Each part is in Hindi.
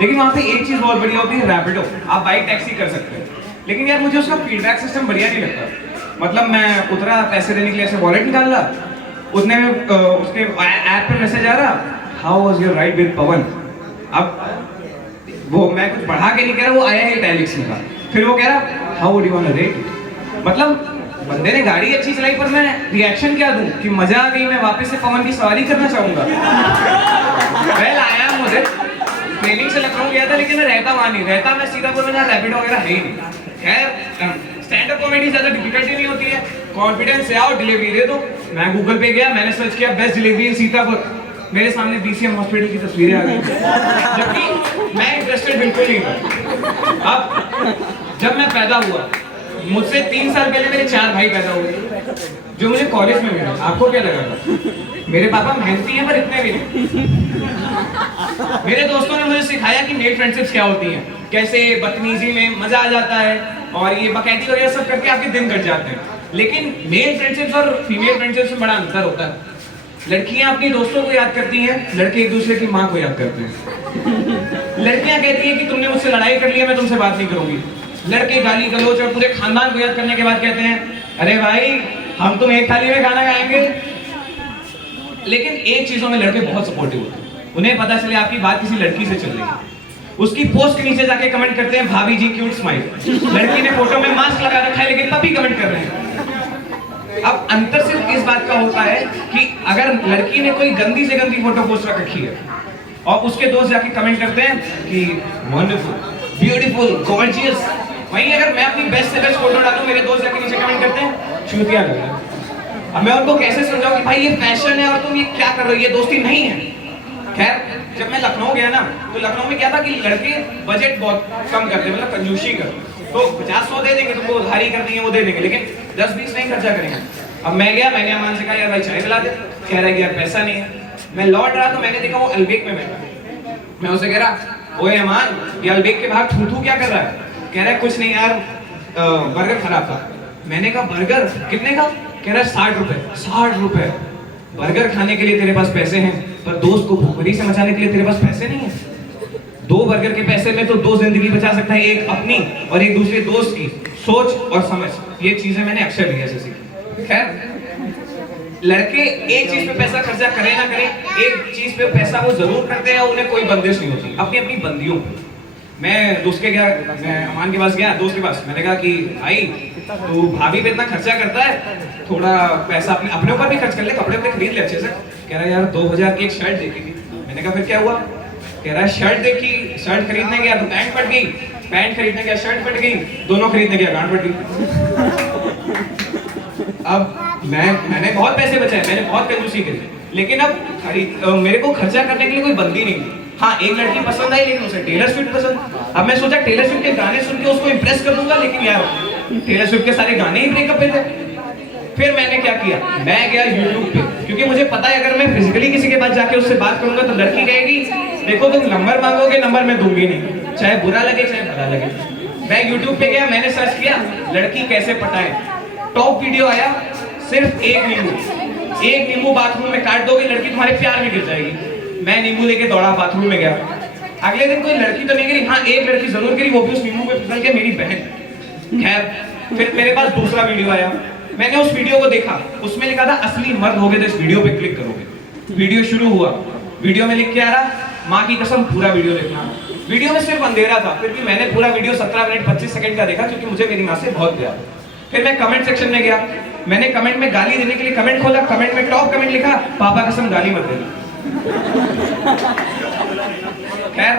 लेकिन वहाँ पे एक चीज़ बहुत बढ़िया होती है, रैपिडो। आप बाइक टैक्सी कर सकते हैं, लेकिन यार मुझे उसका फीडबैक सिस्टम बढ़िया नहीं लगता। मतलब मैं उतरा, पैसे देने के लिए ऐसे वॉलेट निकाल रहा, उतने में उसके ऐप पे मैसेज आ रहा, how was your ride with Pawan. अब वो मैं कुछ बढ़ा के नहीं कह रहा, वो आया है इटैलिक्स में था। फिर वो कह रहा how would you want to rate. मतलब बंदे ने गाड़ी अच्छी चलाई, पर मैं रिएक्शन क्या दूं कि मजा आ गई, मैं वापस से पवन की सवारी करना चाहूंगा। वेल आया मुझे ट्रेनिंग से लखनऊ गया था, लेकिन मैं रहता वहां नहीं, रहता मैं सीतापुर में, जहाँ रैपिड वगैरह है ही नहीं। खैर स्टैंड अप कॉमेडी ज्यादा डिफिकल्टी नहीं होती है, कॉन्फिडेंस से आओ, डिलीवरी दे दो। मैं गूगल पे गया, मैंने सर्च किया बेस्ट डिलीवरी इन सीतापुर, मेरे सामने बीसीएम हॉस्पिटल की तस्वीरें आ गई, जबकि मैं इंटरेस्टेड बिल्कुल नहीं था। अब जब मैं पैदा हुआ, मुझसे 3 साल पहले मेरे 4 भाई पैदा हुए जो मुझे कॉलेज में मिले। आपको क्या लगा था? मेरे पापा मेहनती हैं पर इतने भी नहीं। मेरे दोस्तों ने मुझे सिखाया कि मेल फ्रेंडशिप्स क्या होती हैं, कैसे बदतमीजी में मजा आ जाता है और ये बकैती वगैरह सब करके आपके दिन कट जाते हैं। लेकिन मेल फ्रेंडशिप्स और फीमेल फ्रेंडशिप्स में बड़ा अंतर होता है। लड़कियां अपनी दोस्तों को याद करती हैं, लड़के एक दूसरे की माँ को याद करते हैं। लड़कियां कहती हैं कि तुमने मुझसे लड़ाई कर लिया, मैं तुमसे बात नहीं करूंगी। लड़के गाली गलौज और पूरे खानदान को याद करने के बाद कहते हैं अरे भाई हम तुम एक थाली में खाना खाएंगे। लेकिन एक चीजों में लड़के बहुत सपोर्टिव होते हैं, उन्हें पता चले आपकी बात किसी लड़की से चल रही है, उसकी पोस्ट के नीचे जाके कमेंट करते हैं भाभी जी क्यूट स्माइल। लड़की ने फोटो में मास्क लगा रखा है लेकिन पपी कमेंट कर रहे हैं। अब अंतर सिर्फ इस बात का होता है कि अगर लड़की ने कोई गंदी से गंदी फोटो पोस्ट रख रखी है और उसके दोस्त जाके कमेंट करते हैं कि वंडरफुल ब्यूटीफुल गॉर्जियस, वहीं अगर मैं अपनी बेस्ट से बेस्ट फोटो डालूं, मेरे दोस्त जाके नीचे कमेंट करते हैं चूतिया लग रहा है। अब मैं उनको कैसे समझाऊं कि भाई ये फैशन है और तुम ये क्या कर रहे हो, ये दोस्ती नहीं है। खैर जब मैं लखनऊ गया ना, तो लखनऊ में क्या था कि लड़के बजट बहुत कम करते हैं, मतलब कंजूसी करते, तो 50-100 दे देंगे, तुमको उधारी करनी है वो दे देंगे, लेकिन 10-20 नहीं खर्चा करेंगे। अब मैं गया, मैंने अमान से कहा यार भाई चाय पिला दे, कह रहा है कि यार पैसा नहीं है। मैं लौट रहा तो मैंने देखा वो अलबेक में बैठा, मैं उसे कह रहा ओए अमान ये अलबेक के बाहर थू क्या कर रहा है? कह रहा है कुछ नहीं यार बर्गर खराब था। मैंने कहा बर्गर कितने का? कह रहा है 60 रुपए। 60 रुपए बर्गर खाने के लिए तेरे पास पैसे हैं, पर दोस्त को भूखमरी से मचाने के लिए तेरे पास पैसे नहीं है। 2 बर्गर के पैसे में तो 2 जिंदगी बचा सकता है, एक अपनी और एक दूसरे दोस्त की। सोच और समझ, ये चीजें मैंने अक्षर लिया से सीखी। खैर लड़के एक चीज पे पैसा खर्चा करें ना करें, एक चीज पे पैसा वो जरूर करते हैं, उन्हें कोई बंदिश नहीं होती अपनी अपनी बंदियों। मैं दोस्त के गया, मैं अमान के पास गया, दोस्त के पास, मैंने कहा कि भाई तू भाभी पे इतना खर्चा करता है, थोड़ा पैसा अपने ऊपर भी खर्च कर ले, कपड़े अपने खरीद ले अच्छे से। कह रहा है यार 2000 की एक शर्ट देखी थी। मैंने कहा फिर क्या हुआ? कह रहा है शर्ट देखी, शर्ट खरीदने गया तो पैंट फट गई, पैंट खरीदने गया शर्ट फट गई, दोनों खरीदने गया गांड फट गई। अब मैंने बहुत पैसे बचाए, मैंने बहुत कंजूसी करी, लेकिन अब मेरे को खर्चा करने के लिए कोई बंदी नहीं थी। हाँ एक लड़की पसंद आई, लेकिन उसे टेलर स्विफ्ट पसंद। अब मैं सोचा टेलर स्विफ्ट के गाने सुन के उसको इंप्रेस कर दूंगा, लेकिन यार टेलर स्विफ्ट के सारे गाने ही ब्रेकअप पे थे। फिर मैंने क्या किया, मैं गया यूट्यूब पे, क्योंकि मुझे पता है अगर मैं फिजिकली किसी के पास जाके उससे बात करूंगा तो लड़की कहेगी देखो तुम नंबर मांगोगे, नंबर मैं दूंगी नहीं, चाहे बुरा लगे चाहे भला लगे। मैं यूट्यूब पे गया, मैंने सर्च किया लड़की कैसे पटाए। टॉप वीडियो आया सिर्फ एक नींबू बाथरूम में काट दोगे लड़की तुम्हारे प्यार में गिर जाएगी। मैं नींबू लेके दौड़ा बाथरूम में गया। अगले दिन कोई लड़की तो नहीं गिरी, हाँ एक लड़की जरूर गिरी, वो भी उस नींबू पे फिसल के, मेरी बहन। खैर फिर मेरे पास दूसरा वीडियो आया, मैंने उस वीडियो को देखा, उसमें लिखा था असली मर्द होगे तो इस वीडियो पे क्लिक करोगे। वीडियो शुरू हुआ, वीडियो में लिख के आ रहा माँ की कसम पूरा वीडियो देखना। वीडियो में सिर्फ अंधेरा था, फिर भी मैंने पूरा वीडियो 17 मिनट 25 सेकंड का देखा, क्योंकि मुझे मेरी माँ से बहुत प्यार। फिर मैं कमेंट सेक्शन में गया, मैंने कमेंट में गाली देने के लिए कमेंट खोला, कमेंट में टॉप कमेंट लिखा पापा कसम गाली मत देना। खैर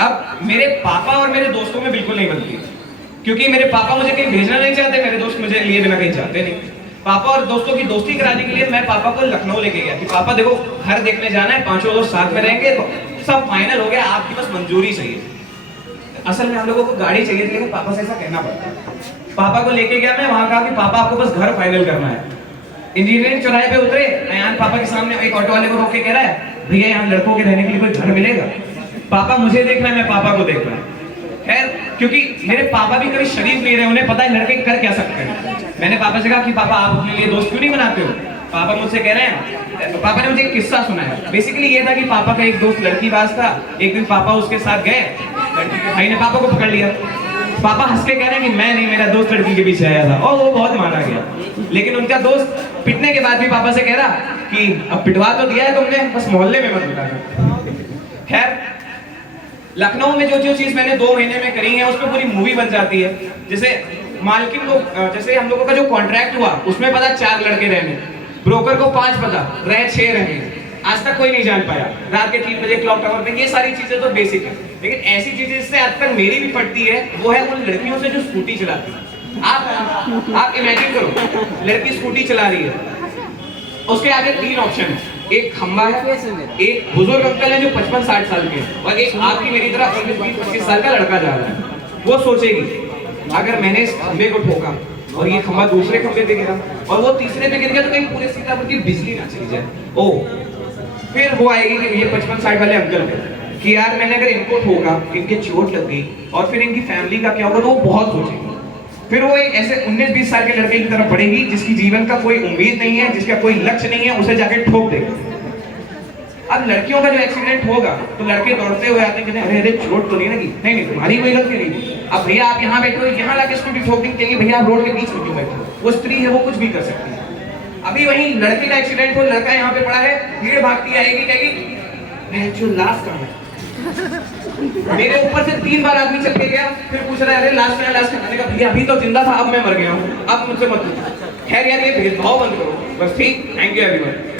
अब मेरे पापा और मेरे दोस्तों में बिल्कुल नहीं बनती, क्योंकि मेरे पापा मुझे कहीं भेजना नहीं चाहते, मेरे दोस्त मुझे लिए बिना कहीं जाते नहीं। पापा और दोस्तों की दोस्ती कराने के लिए मैं पापा को लखनऊ लेके गया कि पापा देखो घर देखने जाना है, 5 दोस्त साथ में रहेंगे, सब फाइनल हो गया, आपकी बस मंजूरी चाहिए। असल में हम लोगों को गाड़ी चाहिए थी, लेकिन पापा से ऐसा कहना पड़ता। पापा को लेके गया मैं, वहां कहा कि पापा आपको बस घर फाइनल करना है। इंजीनियरिंग चौराहे पे उतरे, अयान पापा के सामने एक ऑटो वाले को रोक के कह रहा है भैया यहाँ लड़कों के रहने के लिए कोई घर मिलेगा? पापा मुझे देख रहा है, मैं पापा को देख रहा है। खैर क्योंकि मेरे पापा भी कभी शरीफ नहीं रहे, उन्हें पता है लड़के कर क्या सकते हैं। मैंने पापा से कहा कि पापा आप अपने लिए दोस्त क्यों नहीं बनाते हो? पापा मुझसे कह रहे हैं, पापा ने मुझे एक किस्सा सुनाया। बेसिकली ये था कि पापा का एक दोस्त लड़कीबाज था। एक दिन पापा उसके साथ गए, लड़की के भाई ने पापा को पकड़ लिया। पापा हंस के कह रहे हैं कि मैं नहीं, मेरा दोस्त लड़की के पीछे आया था, और वो बहुत मारा गया। लेकिन उनका दोस्त पिटने के बाद भी पापा से कह रहा कि अब पिटवा तो दिया है तुमने, बस मोहल्ले में मत बताना। खैर, लखनऊ में जो जो चीज मैंने 2 महीने में करी है उस पर पूरी मूवी बन जाती है। जैसे मालकिन को, जैसे हम लोगों का जो कॉन्ट्रैक्ट हुआ उसमें पता 4 लड़के रहने, ब्रोकर को 5 पता, रहे 6 रहे। आज तक कोई नहीं जान पाया। रात के 3 बजे क्लॉक टावर पे, ये सारी चीजें तो बेसिक है। लेकिन ऐसी चीजें जिससे आज तक मेरी भी फटती है वो है उन लड़कियों से जो स्कूटी चलाती है। आप इमेजिन करो, लड़की स्कूटी चला रही है, उसके आगे 3 ऑप्शन है। एक खंबा है, एक बुजुर्ग अंकल है जो 55-60 साल के, और एक आपकी मेरी तरह 19-20-25 साल का लड़का जा रहा है। वो सोचेगी अगर मैंने इस खंबे को ठोका और ये खंबा दूसरे खंबे पे गिरा और वो तीसरे पे गिर गया तो कहीं पूरे सीतापुर की बिजली ना चली जाए। ओ, फिर वो आएगी कि ये 55-60 वाले अंकल पे कि यार मैंने अगर इनको ठोका, इनके चोट लग गई और फिर इनकी फैमिली का क्या होगा, तो वो बहुत सोचेगी। फिर वो एक ऐसे 19-20 साल के लड़के की तरफ बढ़ेगी जिसकी जीवन का कोई उम्मीद नहीं है, जिसका कोई लक्ष्य नहीं है, उसे जाके ठोक देगी। अब लड़कियों का जो एक्सीडेंट होगा तो लड़के दौड़ते हुए आते हैं, अरे अरे चोट तो नहीं लगी, नहीं नहीं तुम्हारी कोई गलती नहीं। अब भैया आप यहाँ बैठे हो, यहाँ लाके स्कूटी ठोक देंगे, कहेंगे भैया आप रोड के बीच में क्यों बैठे हो? वो स्त्री है, वो कुछ भी कर सकती है। अभी वहीं लड़के का एक्सीडेंट हो, लड़का यहाँ पे पड़ा है, भीड़ भागती आएगी, कहेगी जो लास्ट कहाँ है? मेरे ऊपर से 3 बार आदमी चल के गया, फिर पूछ रहा है अरे लास्ट में, लास्ट में। भैया अभी तो जिंदा था, अब मैं मर गया हूँ, अब मुझसे मत पूछो। खैर यार ये भेदभाव बंद करो बस, ठीक। Thank you everyone.